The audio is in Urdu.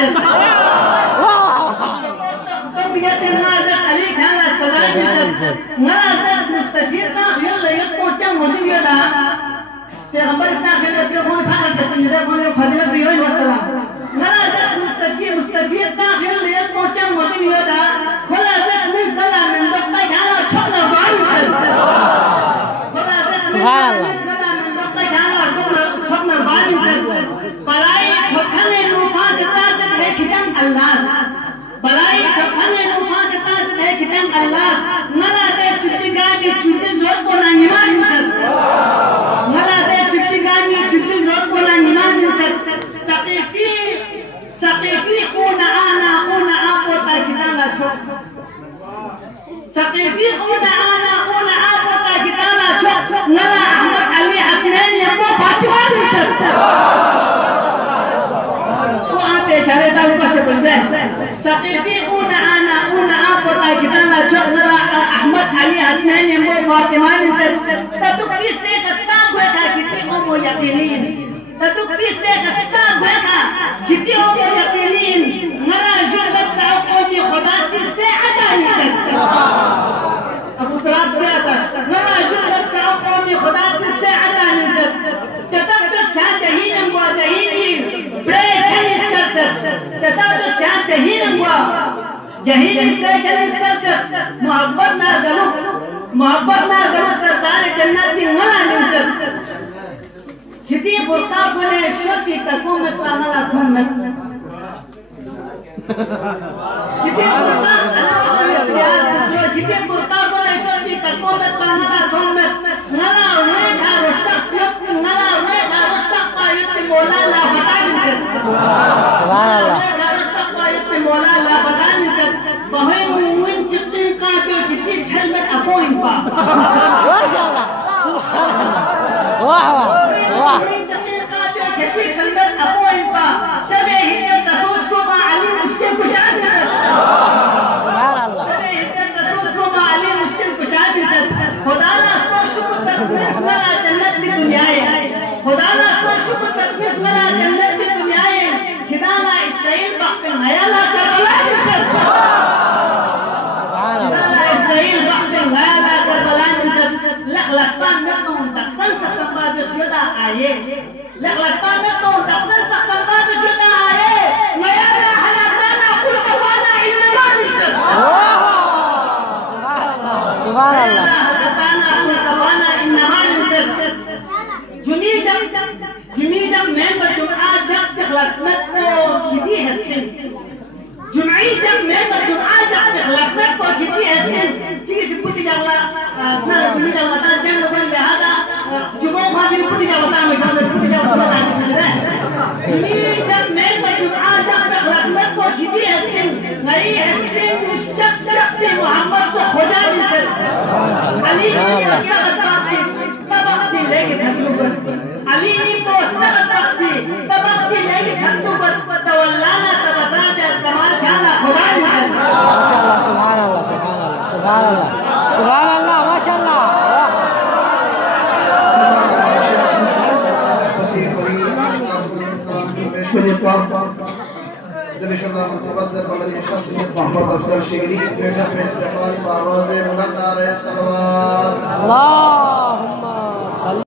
بالسر طبقة النازح عليك هلا السلام بالسر نازح مستفيد ناخ يلا يطبو كم وزن يدا پیغمبر اتنا خیلی پیغمبر پاکل شکنی ده کنی فضیلت بیوین والسلام نازح مستفيد ناخ يلا يطبو كم وزن يدا كل ازح من سلام من دقائق على شقنا ضعي بالسر سبحان الله بلائی ٹھکنے نوفان سے تاجت ہے کھدن اللہ بلائی ٹھکنے نوفان سے تاجت ہے کھدن اللہ نلا دے چٹی گانی چٹی زور کو نا نیمان انسر نلا دے چٹی گانی چٹی زور کو نا نیمان انسر سقیفی خون آنا آپوتا کھدن لا چھوک سقيفي قونا آنا قونا آبوتا كتالا شوك نلا أحمد علي حسنين يبو فاطمة بنسر وآنت إشارة القصة بالجاه سقيفي قونا آنا قونا آبوتا كتالا شوك نلا أحمد علي حسنين يبو فاطمة بنسر تتوكي سيك الساق ويكا كتي أمو يقينين تتوكي سيك الساق ويكا كتي أمو يقينين نلا جربت سعوك أمي خداسي سيعة نسر ابو تراب سے آتا نما جربت سعو قومی خدا سے ساعتا من سر ستبس کہاں جہینم گوا جہینی بریک ہمیس کر سر ستبس کہاں جہینم گوا جہینی بریک ہمیس کر سر محبت نہ جلو سردار جنتی نلا من سر کھتی برقا گنے شرکی تکومت پاگلا تھنمت کھتی برقا كتير بركاب ولا يشربي كقومة بنلا قومة نلا وينها رستق يبقي نلا وينها رستق يبقي مولا لا بدا من سر سبحان الله رستق يبقي مولا لا بدا من سر بهاي وين جبتين كاتو كتير كلمة أبوين با ما شاء الله سبحان الله واه وين جبتين كاتو كتير كلمة أبوين با شبه هي تسوس ما علي مشكلة كشاف من سر سبحان الله خدا ناستو شکر تکمیس ملا جنت کی دنیا ہے خدا ناستو شکر تکمیس ملا جنت کی دنیا ہے خدانا اسرائیل بحبن حیالا کربلا انسر خدانا اسرائیل بحبن حیالا کربلا انسر لخلقتان نبنو تقسن سخصن بابس یودا آئے لخلقتان نبنو تقسن سخصن بابس یودا آئے ویابا حلاتانا قل کروانا انما انسر سبحان الله جميل من بجمعة جب تخلق مدكو كديها السن جمعي جب من بجمعة جب تخلق مدكو كديها السن تيجي سبوتي جغلا سنة جميل جغلتان جمع نقول لهذا جمعوم هذه البوتي جغلتان مجرد البوتي جغلتان جميل جب من بجمعة جب تخلق مدكو كديها السن غير السن الشق شق محمد خدا من سن علي من يستغل طبقتي لقيت هفلوبر علي من فوستغل طبقتي لقيت هفلوبر تولانا تبطات الجمال كان خدا من سن ما شاء الله سبحان الله سبحان الله سبحان الله سبحان الله ما شاء الله الله متقدم والذي شخص محمد أفضل شهري في جمع استقبال بعض ملقى عليه الصلوات الله